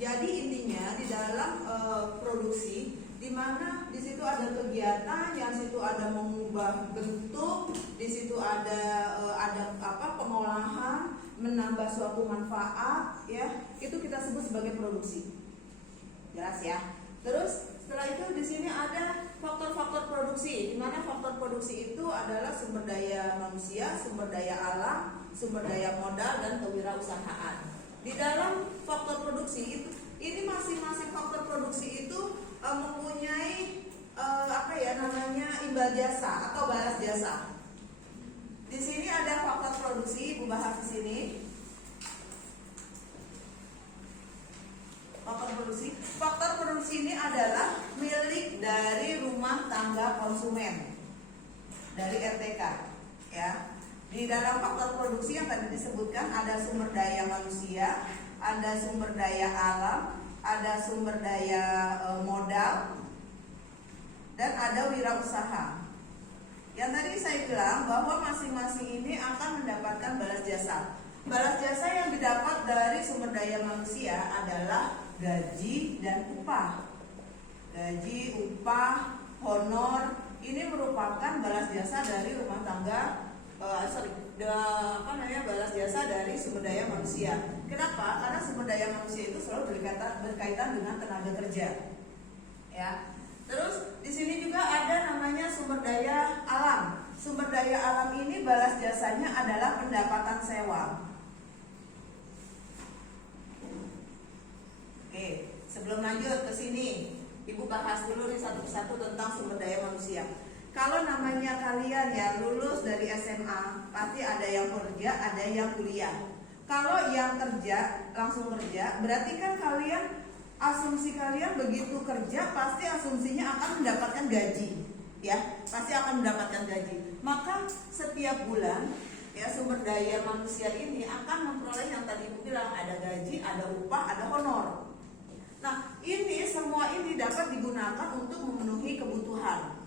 Jadi intinya di dalam produksi, di mana di situ ada kegiatan, yang situ ada mengubah bentuk, di situ ada pengolahan, menambah suatu manfaat, ya, itu kita sebut sebagai produksi. Jelas ya. Terus setelah itu di sini ada faktor-faktor produksi, di mana faktor produksi itu adalah sumber daya manusia, sumber daya alam, sumber daya modal, dan kewirausahaan. Di dalam faktor produksi itu, ini masing-masing faktor produksi itu mempunyai imbal jasa atau balas jasa. Di sini ada faktor produksi, Ibu bahas di sini. Faktor produksi ini adalah milik dari rumah tangga konsumen, dari RTK, ya. Di dalam faktor produksi yang tadi disebutkan ada sumber daya manusia, ada sumber daya alam, ada sumber daya modal, dan ada wirausaha. Yang tadi saya bilang bahwa masing-masing ini akan mendapatkan balas jasa. Balas jasa yang didapat dari sumber daya manusia adalah gaji dan upah. Gaji, upah, honor ini merupakan balas jasa dari rumah tangga. Balas jasa dari sumber daya manusia. Kenapa? Karena sumber daya manusia itu selalu berkaitan dengan tenaga kerja. Ya. Terus di sini juga ada namanya sumber daya alam. Sumber daya alam ini balas jasanya adalah pendapatan sewa. Oke, sebelum lanjut ke sini, Ibu bahas dulu nih satu persatu tentang sumber daya manusia. Kalau namanya kalian ya lulus dari SMA, pasti ada yang kerja, ada yang kuliah. Kalau yang kerja, langsung kerja, berarti kan kalian, asumsi kalian begitu kerja, pasti asumsinya akan mendapatkan gaji. Ya, pasti akan mendapatkan gaji. Maka setiap bulan, ya, sumber daya manusia ini akan memperoleh yang tadi Ibu bilang, ada gaji, ada upah, ada honor. Nah, ini semua ini dapat digunakan untuk memenuhi kebutuhan.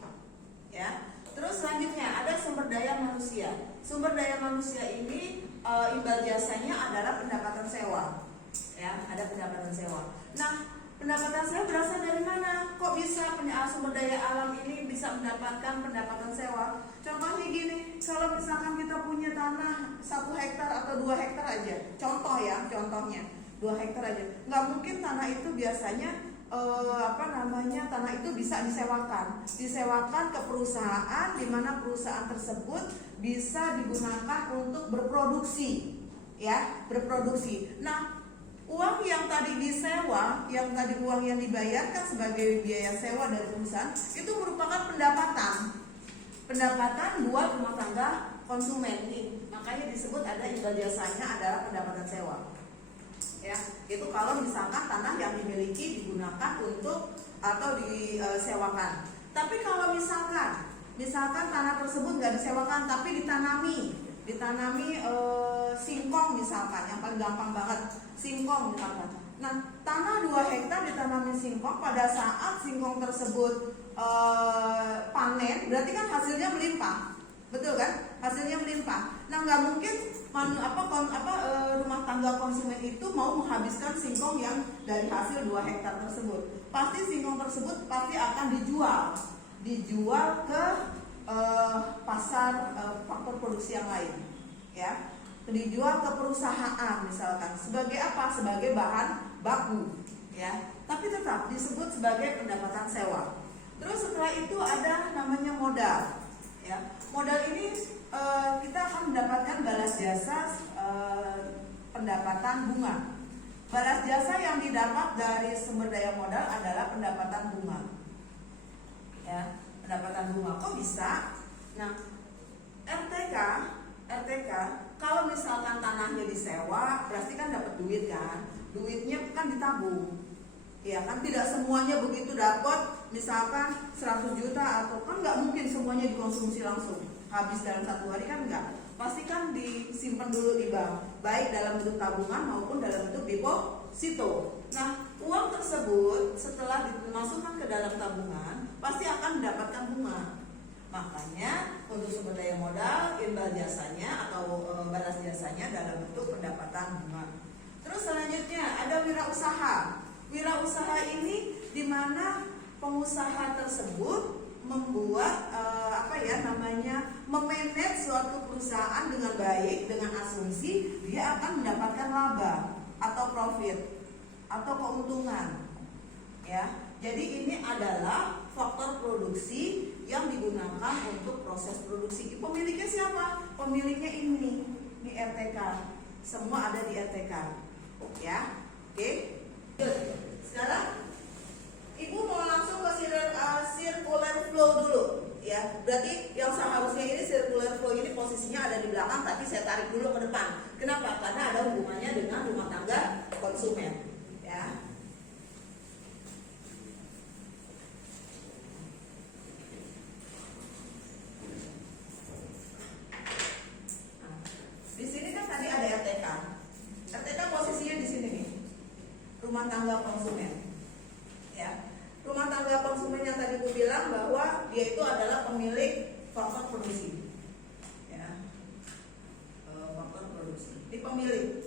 Ya. Terus selanjutnya ada sumber daya manusia. Sumber daya manusia ini imbal jasanya adalah pendapatan sewa. Ya, ada pendapatan sewa. Nah, pendapatan sewa berasal dari mana? Kok bisa sumber daya alam ini bisa mendapatkan pendapatan sewa? Contohnya gini, kalau misalkan kita punya tanah 1 hektar atau 2 hektar aja, contoh ya, contohnya 2 hektar aja, nggak mungkin tanah itu biasanya tanah itu bisa disewakan ke perusahaan, di mana perusahaan tersebut bisa digunakan untuk berproduksi, ya, berproduksi. Nah, uang yang tadi disewa, uang yang dibayarkan sebagai biaya sewa dari perusahaan itu merupakan pendapatan buat rumah tangga konsumen ini. Makanya disebut ada imbal jasanya adalah pendapatan sewa. Ya, itu kalau misalkan tanah yang dimiliki digunakan untuk atau disewakan. Tapi kalau misalkan tanah tersebut nggak disewakan tapi ditanami singkong misalkan, yang paling gampang banget singkong misalkan. Nah, tanah 2 hektar ditanami singkong, pada saat singkong tersebut panen, berarti kan hasilnya melimpah, betul kan? Hasilnya melimpah. Nah, nggak mungkin rumah tangga konsumen itu mau menghabiskan singkong yang dari hasil 2 hektar tersebut. Pasti singkong tersebut pasti akan dijual ke pasar faktor produksi yang lain, ya, dijual ke perusahaan misalkan sebagai apa? Sebagai bahan baku, ya, tapi tetap disebut sebagai pendapatan sewa. Terus setelah itu ada namanya modal, ya. Modal ini kita akan mendapatkan balas jasa pendapatan bunga. Balas jasa yang didapat dari sumber daya modal adalah pendapatan bunga, ya, pendapatan bunga. Kok bisa? Nah, RTK kalau misalkan tanahnya disewa, berarti kan dapat duit kan? Duitnya kan ditabung, ya kan? Tidak semuanya begitu dapat, misalkan 100 juta atau kan nggak mungkin semuanya dikonsumsi langsung habis dalam 1 hari, kan enggak. Pasti kan disimpan dulu di bank, baik dalam bentuk tabungan maupun dalam bentuk deposito. Nah, uang tersebut setelah dimasukkan ke dalam tabungan pasti akan mendapatkan bunga. Makanya untuk sumber daya modal, imbal jasanya atau balas jasanya dalam bentuk pendapatan bunga. Terus selanjutnya ada ada wirausaha. Wirausaha ini di mana pengusaha tersebut membuat memanage suatu perusahaan dengan baik dengan asumsi dia akan mendapatkan laba atau profit atau keuntungan. Ya, jadi ini adalah faktor produksi yang digunakan untuk proses produksi. Pemiliknya siapa? Pemiliknya ini RTK. Semua ada di RTK. Ya, oke. Sekarang Ibu mau langsung ke circular flow dulu. Ya, berarti yang seharusnya ini circular flow ini posisinya ada di belakang, tapi saya tarik dulu ke depan. Kenapa? Karena ada hubungannya dengan rumah tangga konsumen. Ya. Di sini kan tadi ada RTK. RTK posisinya di sini nih. Rumah tangga konsumen. Ya. Rumah tangga konsumen yang tadi Bu bilang bahwa dia itu adalah pemilik faktor produksi. Ya. Faktor produksi. Di pemilik.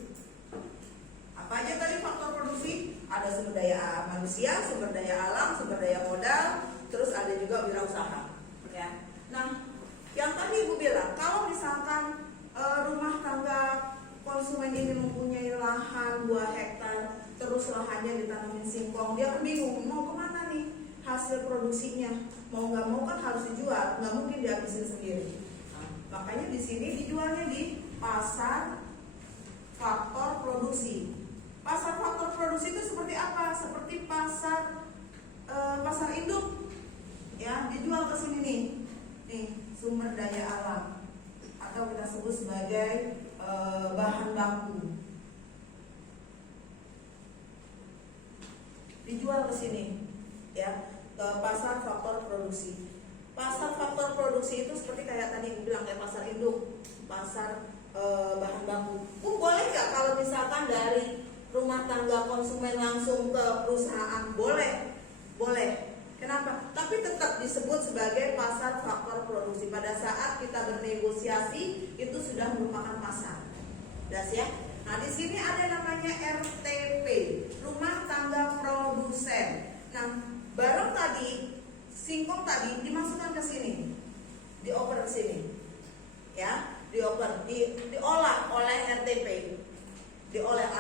Apa aja tadi faktor produksi? Ada sumber daya manusia, sumber daya alam, sumber daya modal, terus ada juga wirausaha. Ya. Nah, yang tadi Ibu bilang, kalau misalkan rumah tangga konsumen ini mempunyai lahan 2 hektar, terus lahannya ditanamin singkong, dia kan bingung mau kemana nih hasil produksinya. Mau nggak mau kan harus dijual, nggak mungkin dihabisin sendiri. Nah, makanya di sini dijualnya di pasar faktor produksi. Pasar faktor produksi itu seperti apa? Seperti pasar induk. Ya, dijual ke sini nih sumber daya alam atau kita sebut sebagai bahan baku. Dijual ke sini, ya, ke pasar faktor produksi. Pasar faktor produksi itu seperti kayak tadi Ibu bilang, kayak pasar induk, pasar bahan baku. Boleh nggak kalau misalkan dari rumah tangga konsumen langsung ke perusahaan? Boleh. Kenapa? Tapi tetap disebut sebagai pasar faktor produksi. Pada saat kita bernegosiasi itu sudah merupakan pasar. Das ya. Nah, di sini ada namanya RTP, rumah tangga produsen. Nah, barang tadi, singkong tadi dimasukkan ke sini, dioper ke sini, ya, diolah oleh RTP.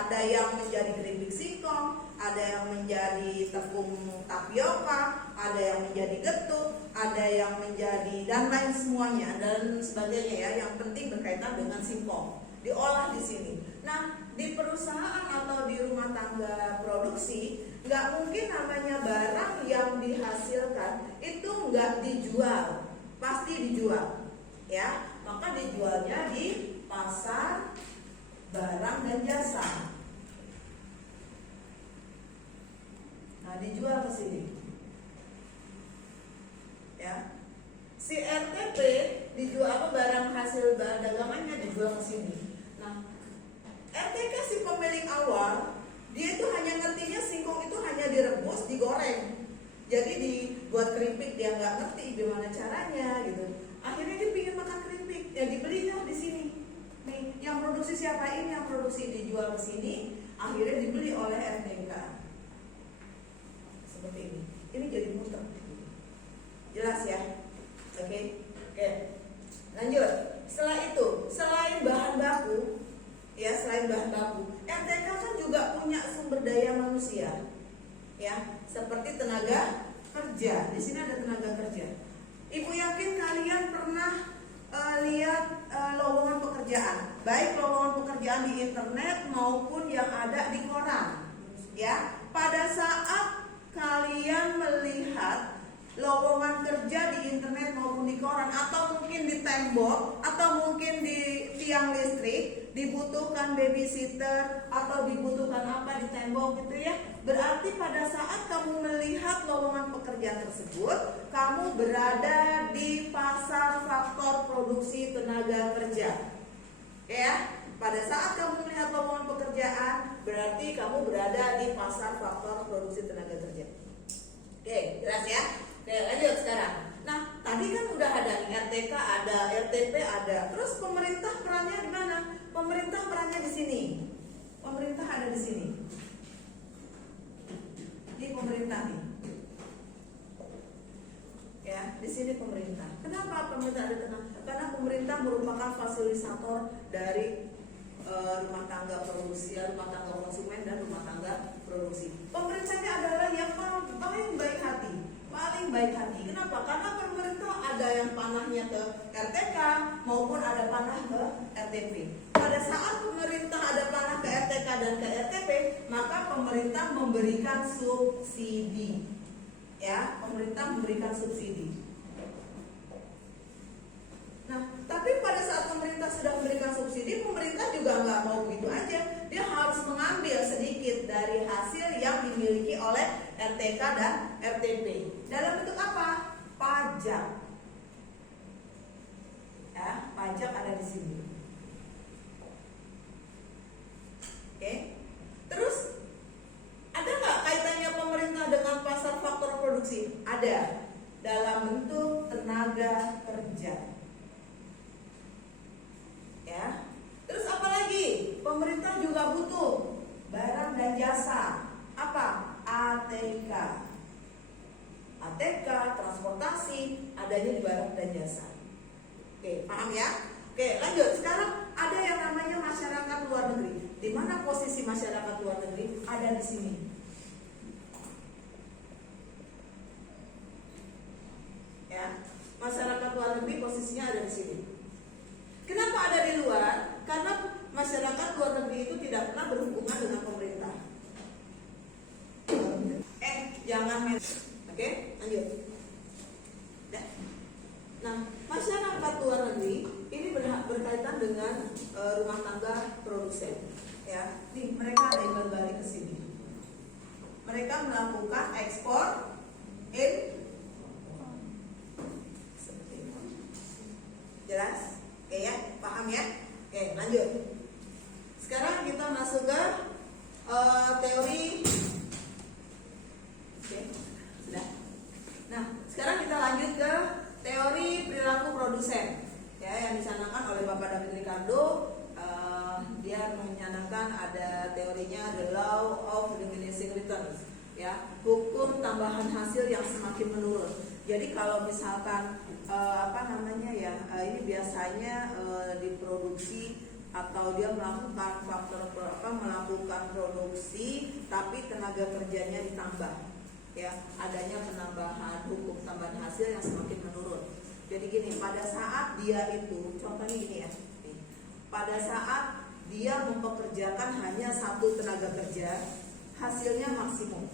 Ada yang menjadi keripik singkong, ada yang menjadi tepung tapioka, ada yang menjadi getuk, ada yang menjadi dan lain semuanya dan sebagainya ya. Yang penting berkaitan dengan singkong, diolah di sini. Nah, di perusahaan atau di rumah tangga produksi nggak mungkin namanya barang yang dihasilkan itu nggak dijual, pasti dijual, ya. Maka dijualnya di pasar barang dan jasa. Nah, dijual ke sini, ya. Si RTP dijual barang hasil dagangannya dijual ke sini. Nah, RTK si pemilik awal dia itu hanya ngertinya singkong itu hanya direbus, digoreng. Jadi dibuat keripik, dia nggak ngerti gimana caranya gitu. Akhirnya dia pingin makan keripik, ya dibelinya di sini. Nih, yang produksi siapa? Ini yang produksi, dijual ke sini, akhirnya dibeli oleh RTK. Seperti ini. Ini jadi muter. Jelas ya? Oke. Lanjut. Setelah itu, selain bahan baku, ya, RTK kan juga punya sumber daya manusia, ya, seperti tenaga kerja. Di sini ada tenaga kerja. Ibu yakin kalian pernah lihat lowongan pekerjaan, baik lowongan pekerjaan di internet maupun yang ada di koran, ya. Pada saat kalian melihat lowongan kerja di internet maupun di koran, atau mungkin di tembok, atau mungkin di tiang listrik, dibutuhkan babysitter atau dibutuhkan apa di tembok gitu ya. Berarti pada saat kamu melihat lowongan pekerjaan tersebut, kamu berada di pasar faktor produksi tenaga kerja. Ya, pada saat kamu melihat lowongan pekerjaan, berarti kamu berada di pasar faktor produksi tenaga kerja. Oke, jelas ya? Oke, lanjut sekarang. Nah, tadi kan udah ada RTK, ada RTP, ada. Terus pemerintah perannya di mana? Pemerintah perannya di sini. Pemerintah ada di sini. pemerintah nih. Ya, di sini pemerintah. Kenapa pemerintah ada tengah? Karena pemerintah merupakan fasilitator dari rumah tangga produksi, rumah tangga konsumen dan rumah tangga produksi. Pemerintahnya adalah yang paling baik hati, paling baik hati. Kenapa? Karena pemerintah ada yang panahnya ke RTK maupun ada panah ke RTP. Pada saat pemerintah ada panah ke RTK dan ke RTP, maka pemerintah memberikan subsidi. Ya, pemerintah memberikan subsidi. Nah, tapi pada saat pemerintah sudah memberikan subsidi, pemerintah juga nggak mau begitu aja. Dia harus mengambil sedikit dari hasil yang dimiliki oleh RTK dan RTP. Dalam bentuk apa? Pajak. Ya, pajak ada di sini. Oke. Terus ada nggak kaitannya pemerintah dengan pasar faktor produksi? Ada. Dalam bentuk tenaga kerja. Ya. Terus apa lagi? Pemerintah juga butuh barang dan jasa. Apa? ATK. ATK, transportasi, adanya di barang dan jasa. Oke, paham ya? Oke, lanjut. Sekarang ada yang namanya masyarakat luar negeri. Di mana posisi masyarakat luar negeri? Ada di sini. Ya, masyarakat luar negeri posisinya ada di sini. Kenapa ada di luar? Karena masyarakat luar negeri itu tidak pernah berhubungan dengan pemerintah. Jangan oke, lanjut. Nah, masyarakat luar negeri ini berkaitan dengan rumah tangga produsen. Ya, nih mereka ada yang berbalik ke sini. Mereka melakukan ekspor, jelas? Oke ya, paham ya? Oke, lanjut. Sekarang kita masuk ke teori. Oke, sudah. Nah, sekarang kita lanjut ke teori perilaku produsen. Ya, yang dicanangkan oleh Bapak David Ricardo. Dia mencanangkan ada teorinya the law of diminishing returns. Ya, hukum tambahan hasil yang semakin menurun. Jadi kalau misalkan ini biasanya diproduksi atau dia melakukan melakukan produksi tapi tenaga kerjanya ditambah, ya, adanya penambahan hukum tambahan hasil yang semakin menurun. Jadi gini, pada saat dia itu, contohnya gini ya, pada saat dia mempekerjakan hanya satu tenaga kerja, hasilnya maksimum.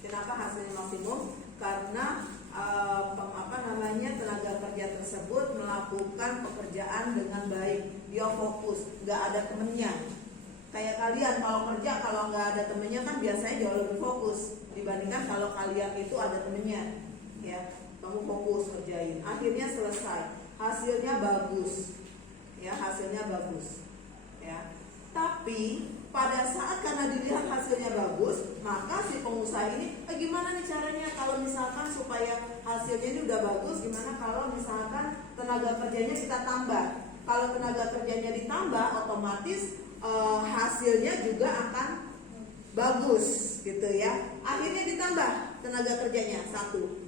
Kenapa hasilnya maksimum? Karena tenaga kerja tersebut melakukan pekerjaan dengan baik, dia fokus, nggak ada temennya. Kayak kalian kalau kerja, kalau nggak ada temennya kan biasanya jauh lebih fokus dibandingkan kalau kalian itu ada temennya. Ya, kamu fokus kerjain, akhirnya selesai, hasilnya bagus. Ya, hasilnya bagus. Ya, tapi pada saat karena dilihat hasilnya bagus, maka si pengusaha ini gimana nih caranya kalau misalkan supaya hasilnya ini udah bagus, gimana kalau misalkan tenaga kerjanya kita tambah. Kalau tenaga kerjanya ditambah, otomatis hasilnya juga akan bagus gitu ya. Akhirnya ditambah tenaga kerjanya satu.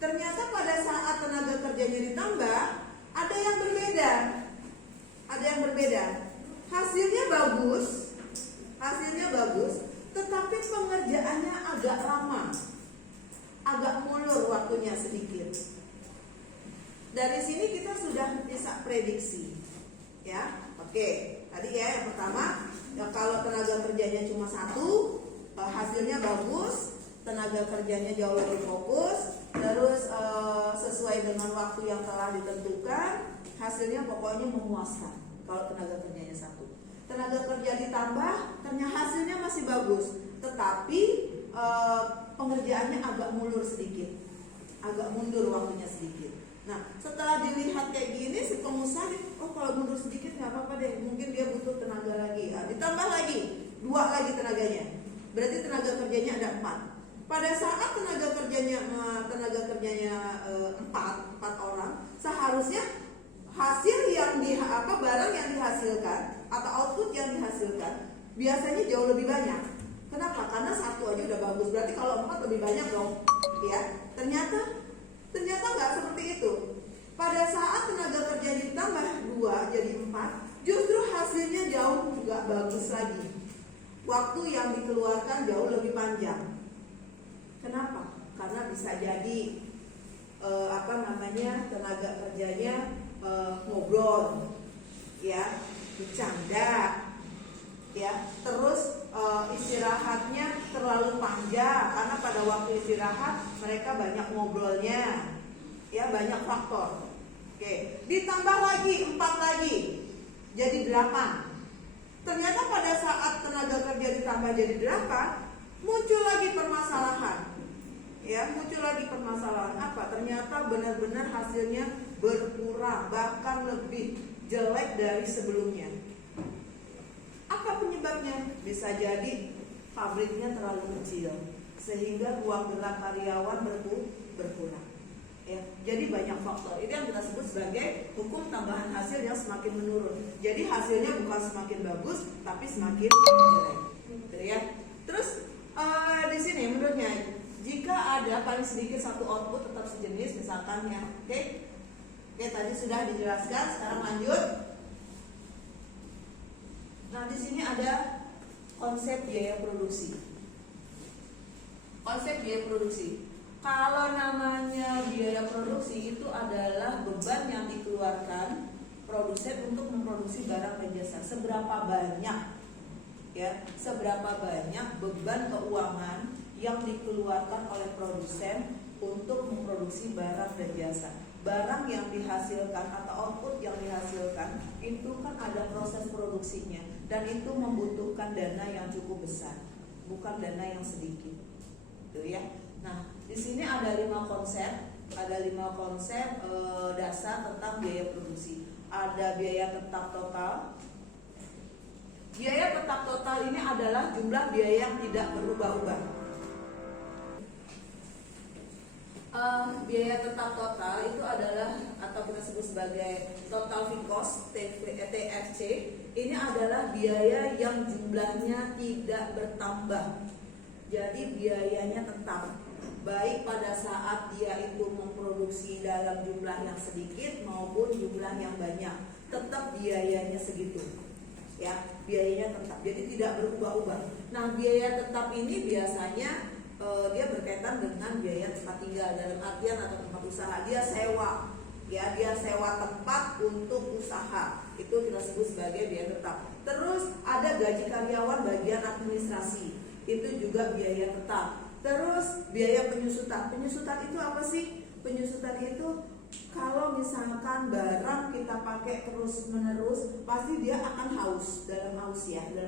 Ternyata pada saat tenaga kerjanya ditambah, ada yang berbeda. Ada yang berbeda. Hasilnya bagus, tetapi pengerjaannya agak lama, agak mulur waktunya sedikit. Dari sini kita sudah bisa prediksi, ya. Oke, tadi ya yang pertama, ya kalau tenaga kerjanya cuma satu, hasilnya bagus, tenaga kerjanya jauh lebih fokus, terus sesuai dengan waktu yang telah ditentukan, hasilnya pokoknya memuaskan. Kalau tenaga kerjanya satu, tenaga kerja ditambah, ternyata hasilnya masih bagus, tetapi pengerjaannya agak mundur sedikit, agak mundur waktunya sedikit. Nah, setelah dilihat kayak gini, si pengusaha, kalau mundur sedikit nggak apa-apa deh, mungkin dia butuh tenaga lagi. Ditambah lagi, 2 lagi tenaganya, berarti tenaga kerjanya ada 4. Pada saat tenaga kerjanya 4 orang, seharusnya hasil yang barang yang dihasilkan atau output yang dihasilkan biasanya jauh lebih banyak. Kenapa? Karena satu aja udah bagus. Berarti kalau 4 lebih banyak dong. Ya, ternyata nggak seperti itu. Pada saat tenaga kerja ditambah 2 jadi 4, justru hasilnya jauh nggak bagus lagi. Waktu yang dikeluarkan jauh lebih panjang. Kenapa? Karena bisa jadi tenaga kerjanya ngobrol, ya, bercanda, ya, terus istirahatnya terlalu panjang karena pada waktu istirahat mereka banyak ngobrolnya, ya, banyak faktor. Oke, ditambah lagi 4 lagi jadi 8. Ternyata pada saat tenaga kerja ditambah jadi 8, muncul lagi permasalahan. Ya, muncul lagi permasalahan apa? Ternyata benar-benar hasilnya berkurang, bahkan lebih jelek dari sebelumnya. Apa penyebabnya? Bisa jadi pabriknya terlalu kecil sehingga ruang gerak karyawan berkurang. Ya, jadi banyak faktor. Itu yang kita sebut sebagai hukum tambahan hasil yang semakin menurun. Jadi hasilnya bukan semakin bagus, tapi semakin jelek. Gitu ya. Terus di sini menurutnya jika ada paling sedikit satu output tetap sejenis, misalkan ya, oke, tadi sudah dijelaskan. Sekarang lanjut. Nah, di sini ada konsep biaya produksi. Konsep biaya produksi. Kalau namanya biaya produksi itu adalah beban yang dikeluarkan produsen untuk memproduksi barang dan jasa. Seberapa banyak, ya, seberapa banyak beban keuangan yang dikeluarkan oleh produsen untuk memproduksi barang dan jasa. Barang yang dihasilkan atau output yang dihasilkan itu kan ada proses produksinya dan itu membutuhkan dana yang cukup besar, bukan dana yang sedikit, gitu ya. Nah, di sini ada 5 konsep, dasar tentang biaya produksi. Ada biaya tetap total. Biaya tetap total ini adalah jumlah biaya yang tidak berubah-ubah. Biaya tetap total itu adalah atau kita sebut sebagai total fixed cost (TFC). Ini adalah biaya yang jumlahnya tidak bertambah. Jadi biayanya tetap, baik pada saat dia itu memproduksi dalam jumlah yang sedikit maupun jumlah yang banyak, tetap biayanya segitu. Ya, biayanya tetap. Jadi tidak berubah-ubah. Nah, biaya tetap ini biasanya dia berkaitan dengan biaya tempat tinggal, dalam artian atau tempat usaha. Dia sewa, ya, dia sewa tempat untuk usaha. Itu kita sebut sebagai biaya tetap. Terus ada gaji karyawan bagian administrasi. Itu juga biaya tetap. Terus biaya penyusutan. Penyusutan itu apa sih? Penyusutan itu kalau misalkan barang kita pakai terus-menerus, pasti dia akan haus, dalam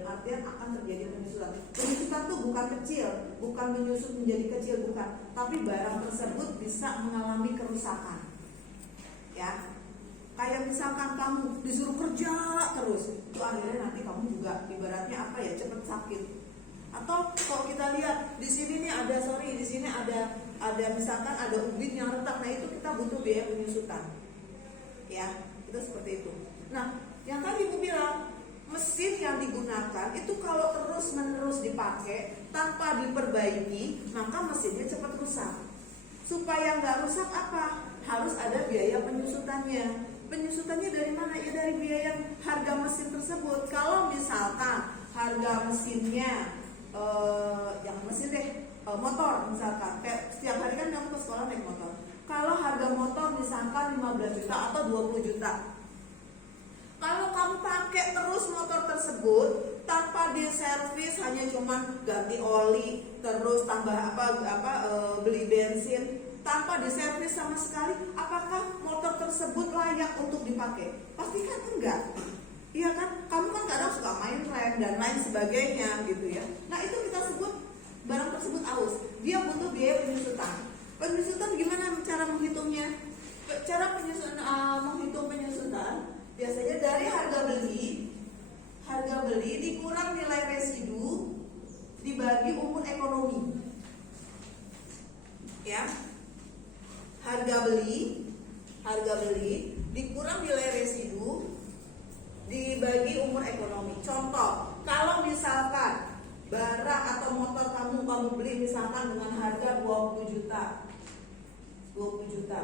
artian akan terjadi penyusutan. Penyusutan itu bukan kecil, bukan menyusut menjadi kecil, bukan, tapi barang tersebut bisa mengalami kerusakan. Ya, kayak misalkan kamu disuruh kerja terus, itu akhirnya nanti kamu juga ibaratnya apa ya, cepat sakit. Atau kalau kita lihat di sini nih di sini ada misalkan ada ubin yang retak, nah itu kita butuh biaya penyusutan. Ya, itu seperti itu. Nah, yang tadi Ibu bilang, mesin yang digunakan itu kalau terus-menerus dipakai tanpa diperbaiki, maka mesinnya cepat rusak. Supaya nggak rusak apa? Harus ada biaya penyusutannya. Penyusutannya dari mana? Ya dari biaya harga mesin tersebut. Kalau misalkan harga mesinnya motor misalkan, kayak setiap hari kan kamu ke sekolah naik motor. Kalau harga motor misalkan 15 juta atau 20 juta, kalau kamu pakai terus motor tersebut tanpa diservis, hanya cuma ganti oli, terus tambah beli bensin, tanpa diservis sama sekali, apakah motor tersebut layak untuk dipakai? Pasti kan enggak. Iya kan? Kamu kan kadang suka main rem dan lain sebagainya gitu ya. Nah, itu kita sebut barang tersebut aus. Dia butuh biaya penyusutan. Penyusutan gimana cara menghitungnya? Cara menghitung penyusutan biasanya dari harga beli dikurang nilai residu dibagi umur ekonomi. Ya. Harga beli dikurang nilai residu dibagi umur ekonomi. Contoh, kalau misalkan barang atau motor kamu beli misalkan dengan harga 20 juta. 20 juta.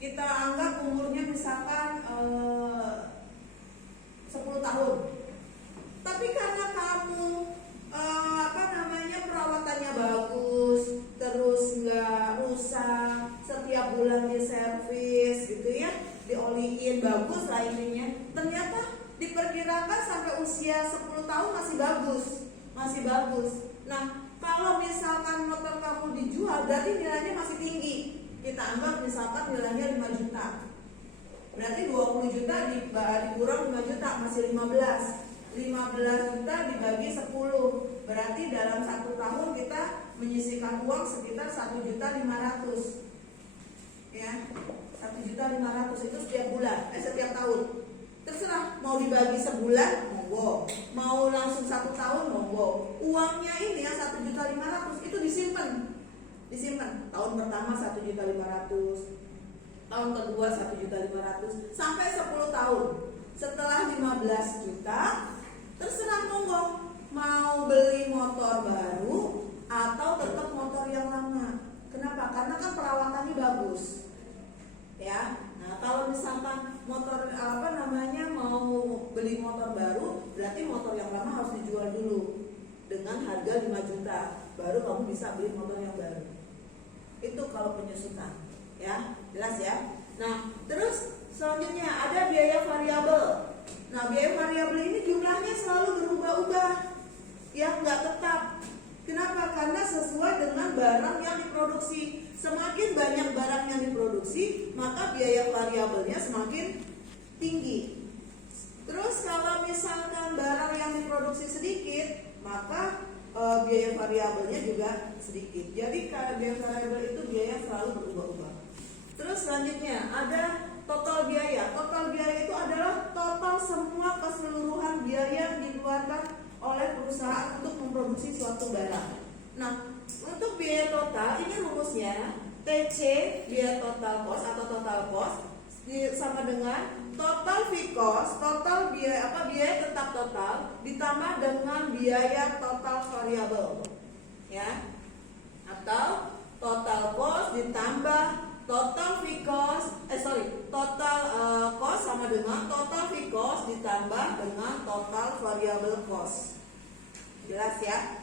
Kita anggap umurnya misalkan 10 tahun. Tapi karena kamu perawatannya bagus, terus nggak rusak, setiap bulan diservis gitu ya, dioliin bagus lah ininya. Ternyata diperkirakan sampai usia 10 tahun masih bagus. Nah, kalau misalkan motor kamu dijual berarti nilainya masih tinggi. Kita anggap misalkan nilainya 5 juta. Berarti 20 juta dikurang 5 juta masih 15. 15 juta dibagi 10, berarti dalam 1 tahun kita menyisihkan uang sekitar 1.500.000 ya, 1.500.000 itu setiap tahun. Terserah mau dibagi sebulan monggo, mau langsung 1 tahun monggo. Uangnya ini ya 1.500.000 itu disimpan. Tahun pertama 1.500.000, tahun kedua 1.500.000 sampai 10 tahun. Setelah 15 juta terserah monggo mau beli motor baru atau tetap motor yang lama. Kenapa? Karena kan perawatannya bagus. Ya. Nah, kalau misalkan motor mau beli motor baru, berarti motor yang lama harus dijual dulu dengan harga 5 juta. Baru kamu bisa beli motor yang baru. Itu kalau penyusutan. Ya, jelas ya. Nah, terus selanjutnya ada biaya variabel. Nah, biaya variabel ini jumlahnya selalu berubah-ubah, ya nggak tetap. Kenapa? Karena sesuai dengan barang yang diproduksi. Semakin banyak barang yang diproduksi, maka biaya variabelnya semakin tinggi. Terus kalau misalkan barang yang diproduksi sedikit, maka biaya variabelnya juga sedikit. Jadi biaya variabel itu biaya selalu berubah-ubah. Terus selanjutnya ada total biaya. Total biaya itu adalah total semua keseluruhan biaya yang dikeluarkan oleh perusahaan untuk memproduksi suatu barang. Nah, untuk biaya total ini rumusnya TC, biaya total cost atau total cost, sama dengan total fixed cost, total biaya tetap total ditambah dengan biaya total variabel, ya, atau total cost ditambah total fixed cost, total cost sama dengan total fixed cost ditambah dengan total variable cost. Jelas ya?